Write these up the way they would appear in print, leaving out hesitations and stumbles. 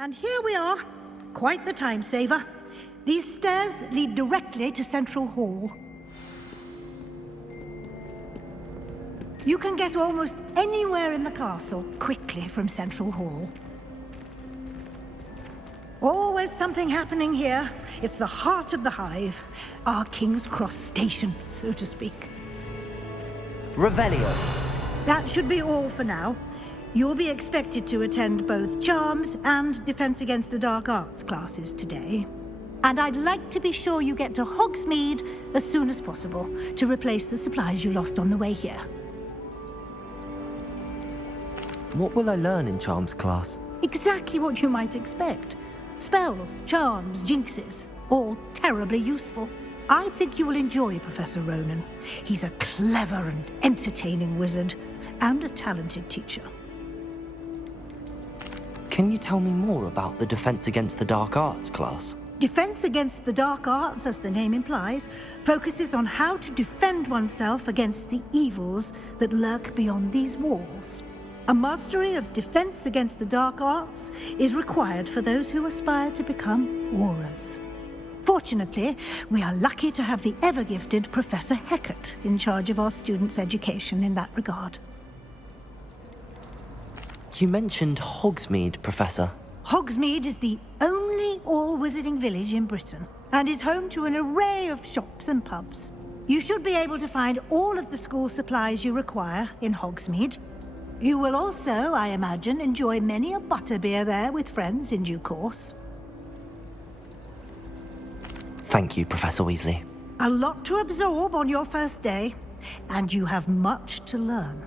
And here we are. Quite the time saver. These stairs lead directly to Central Hall. You can get almost anywhere in the castle quickly from Central Hall. Always something happening here. It's the heart of the hive. Our King's Cross station, so to speak. Revelio. That should be all for now. You'll be expected to attend both Charms and Defense Against the Dark Arts classes today. And I'd like to be sure you get to Hogsmeade as soon as possible to replace the supplies you lost on the way here. What will I learn in Charms class? Exactly what you might expect. Spells, charms, jinxes, all terribly useful. I think you will enjoy Professor Ronan. He's a clever and entertaining wizard, and a talented teacher. Can you tell me more about the Defense Against the Dark Arts class? Defense Against the Dark Arts, as the name implies, focuses on how to defend oneself against the evils that lurk beyond these walls. A mastery of Defense Against the Dark Arts is required for those who aspire to become Aurors. Fortunately, we are lucky to have the ever-gifted Professor Hecat in charge of our students' education in that regard. You mentioned Hogsmeade, Professor. Hogsmeade is the only all-wizarding village in Britain, and is home to an array of shops and pubs. You should be able to find all of the school supplies you require in Hogsmeade. You will also, I imagine, enjoy many a butterbeer there with friends in due course. Thank you, Professor Weasley. A lot to absorb on your first day, and you have much to learn.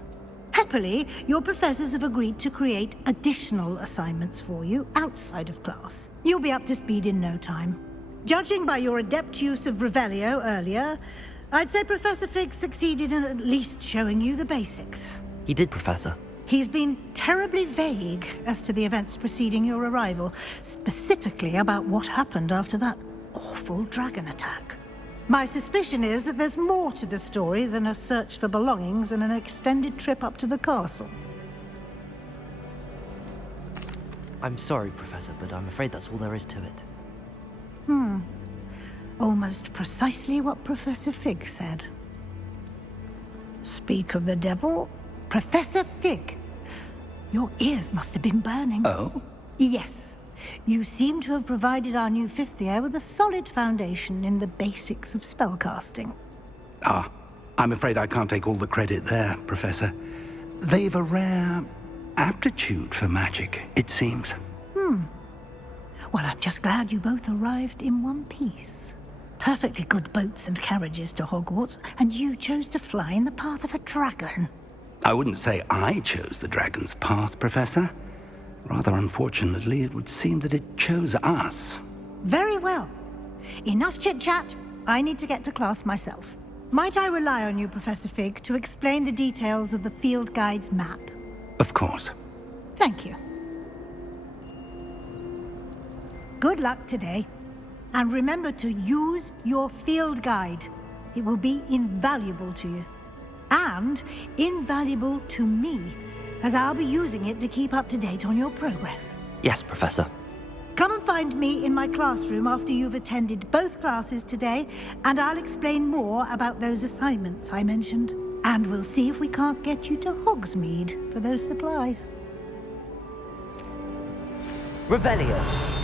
Happily, your professors have agreed to create additional assignments for you outside of class. You'll be up to speed in no time. Judging by your adept use of Revelio earlier, I'd say Professor Fig succeeded in at least showing you the basics. He did, Professor. He's been terribly vague as to the events preceding your arrival, specifically about what happened after that awful dragon attack. My suspicion is that there's more to the story than a search for belongings and an extended trip up to the castle. I'm sorry, Professor, but I'm afraid that's all there is to it. Almost precisely what Professor Fig said. Speak of the devil, Professor Fig. Your ears must have been burning. Oh? Yes. You seem to have provided our new fifth year with a solid foundation in the basics of spellcasting. I'm afraid I can't take all the credit there, Professor. They've a rare aptitude for magic, it seems. Well, I'm just glad you both arrived in one piece. Perfectly good boats and carriages to Hogwarts, and you chose to fly in the path of a dragon. I wouldn't say I chose the dragon's path, Professor. Rather unfortunately, it would seem that it chose us. Very well. Enough chit-chat. I need to get to class myself. Might I rely on you, Professor Fig, to explain the details of the field guide's map? Of course. Thank you. Good luck today. And remember to use your field guide. It will be invaluable to you. And invaluable to me, as I'll be using it to keep up to date on your progress. Yes, Professor. Come and find me in my classroom after you've attended both classes today, and I'll explain more about those assignments I mentioned. And we'll see if we can't get you to Hogsmeade for those supplies. Revelio.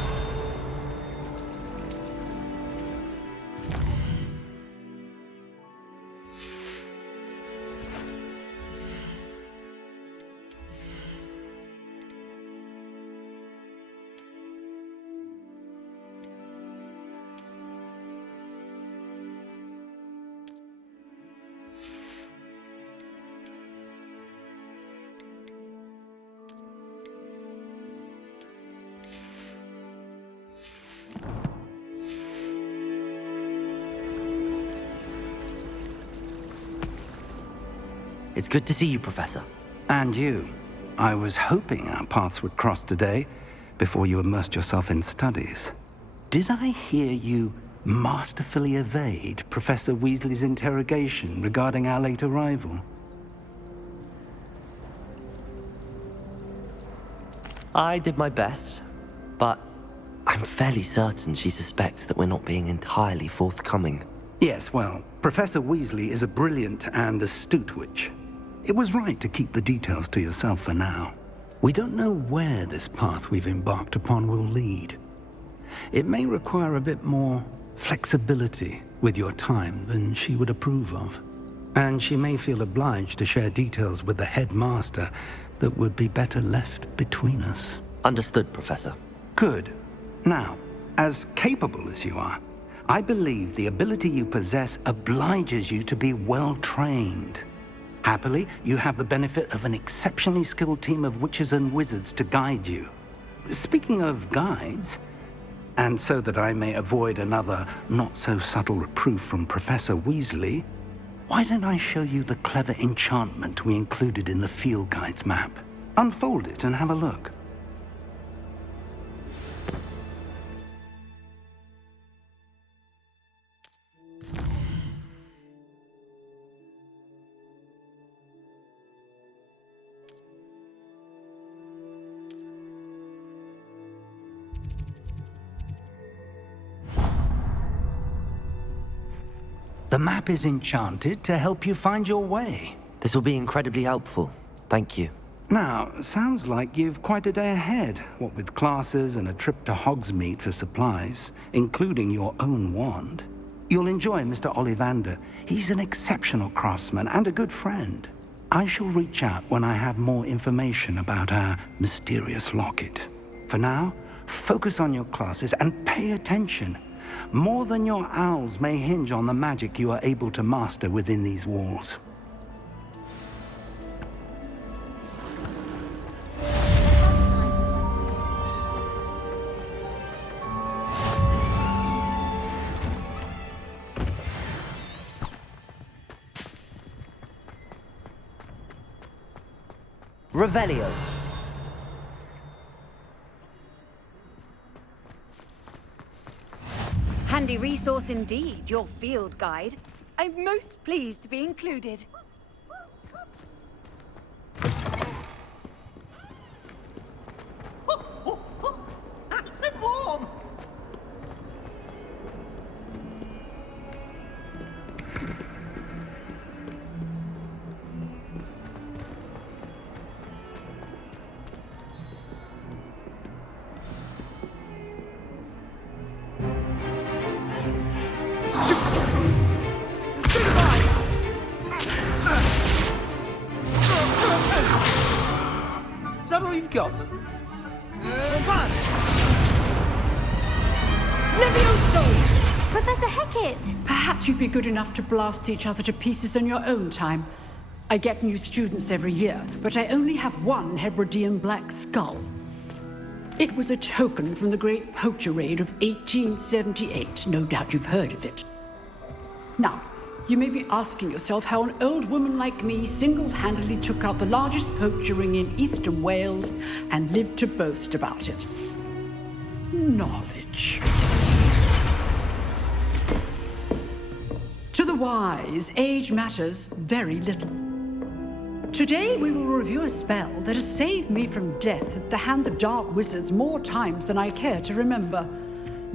It's good to see you, Professor. And you. I was hoping our paths would cross today, before you immersed yourself in studies. Did I hear you masterfully evade Professor Weasley's interrogation regarding our late arrival? I did my best. But I'm fairly certain she suspects that we're not being entirely forthcoming. Yes, well, Professor Weasley is a brilliant and astute witch. It was right to keep the details to yourself for now. We don't know where this path we've embarked upon will lead. It may require a bit more flexibility with your time than she would approve of. And she may feel obliged to share details with the headmaster that would be better left between us. Understood, Professor. Good. Now, as capable as you are, I believe the ability you possess obliges you to be well-trained. Happily, you have the benefit of an exceptionally skilled team of witches and wizards to guide you. Speaking of guides, and so that I may avoid another not-so-subtle reproof from Professor Weasley, why don't I show you the clever enchantment we included in the field guide's map? Unfold it and have a look. The map is enchanted to help you find your way. This will be incredibly helpful. Thank you. Now, sounds like you've quite a day ahead, what with classes and a trip to Hogsmeade for supplies, including your own wand. You'll enjoy Mr. Ollivander. He's an exceptional craftsman and a good friend. I shall reach out when I have more information about our mysterious locket. For now, focus on your classes and pay attention. More than your owls may hinge on the magic you are able to master within these walls. Revelio. Handy resource indeed, your field guide. I'm most pleased to be included. Nice and warm! Is that all you've got? Levioso! Professor Hecat! Perhaps you'd be good enough to blast each other to pieces on your own time. I get new students every year, but I only have one Hebridean black skull. It was a token from the Great Poacher Raid of 1878. No doubt you've heard of it. Now, you may be asking yourself how an old woman like me single-handedly took out the largest poacher ring in eastern Wales and lived to boast about it. Knowledge. To the wise, age matters very little. Today we will review a spell that has saved me from death at the hands of dark wizards more times than I care to remember.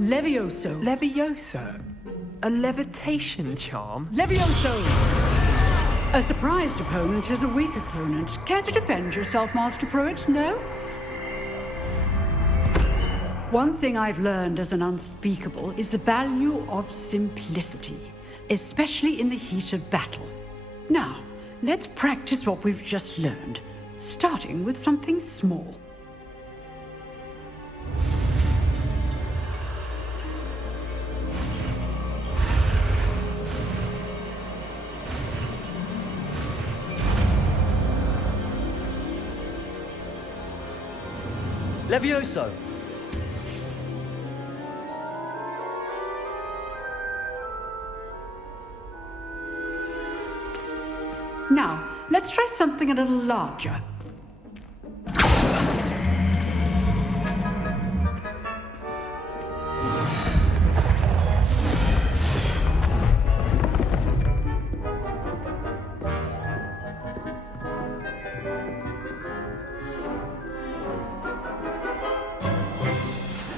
Levioso. Levioso? A levitation charm? Levioso! A surprised opponent is a weak opponent. Care to defend yourself, Master Pruitt? No? One thing I've learned as an unspeakable is the value of simplicity, especially in the heat of battle. Now, let's practice what we've just learned, starting with something small. Levioso! Now, let's try something a little larger.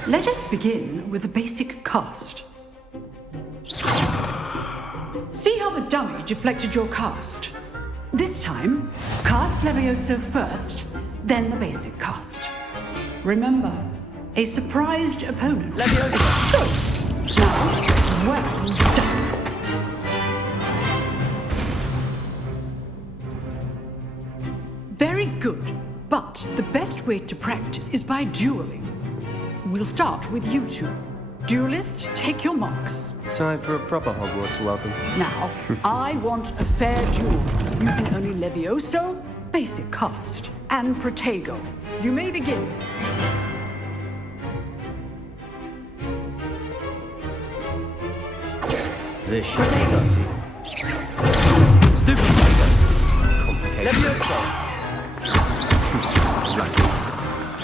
Let us begin with the basic cast. See how the dummy deflected your cast? This time, cast Levioso first, then the basic cast. Remember, a surprised opponent. Levioso! So, now, well done. Very good, but the best way to practice is by dueling. We'll start with you two. Duelists, take your marks. Time for a proper Hogwarts welcome. Now, I want a fair duel, using only Levioso, basic cast, and Protego. You may begin. This should be easy. Stupid. Complicated. Levioso.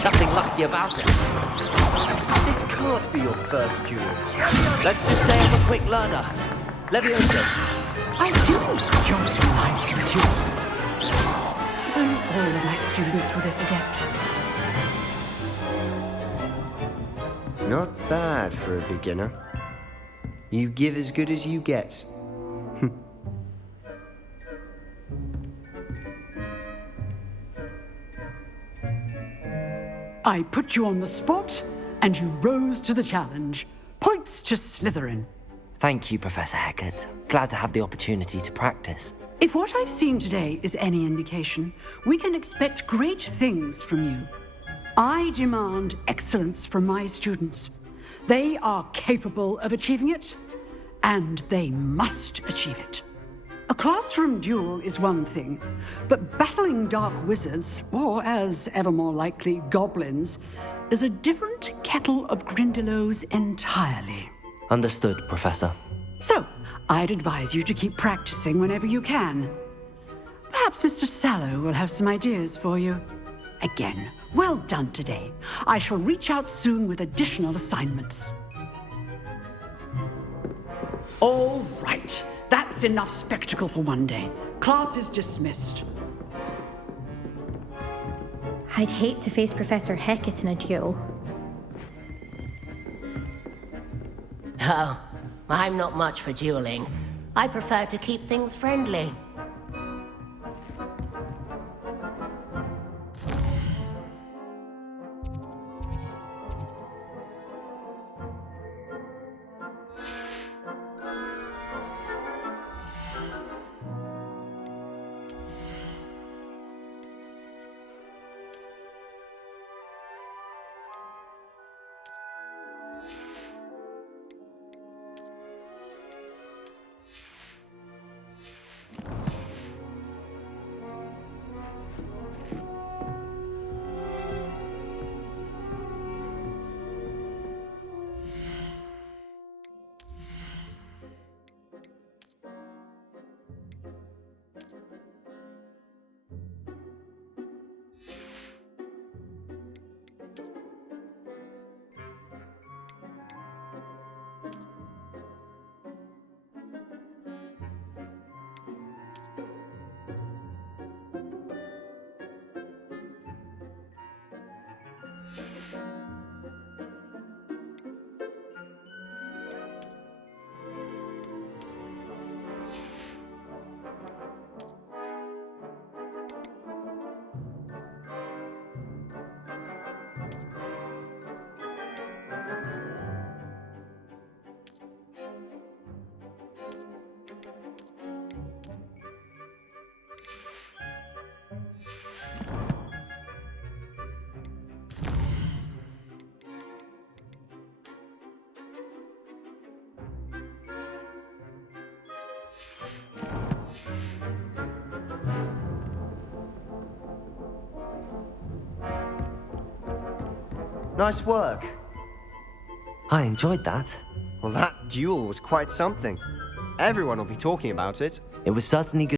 Nothing lucky about it. This can't be your first duel. Let's just say I'm a quick learner. Levioso. I do enjoy life with you. If only all of my students were this adept. Not bad for a beginner. You give as good as you get. I put you on the spot, and you rose to the challenge. Points to Slytherin. Thank you, Professor Hecat. Glad to have the opportunity to practice. If what I've seen today is any indication, we can expect great things from you. I demand excellence from my students. They are capable of achieving it, and they must achieve it. A classroom duel is one thing, but battling dark wizards, or as ever more likely, goblins, is a different kettle of Grindylows entirely. Understood, Professor. So, I'd advise you to keep practicing whenever you can. Perhaps Mr. Sallow will have some ideas for you. Again, well done today. I shall reach out soon with additional assignments. All right. That's enough spectacle for one day. Class is dismissed. I'd hate to face Professor Hecat in a duel. Oh, I'm not much for dueling. I prefer to keep things friendly. Nice work. I enjoyed that. Well, that duel was quite something. Everyone will be talking about it. It was certainly good.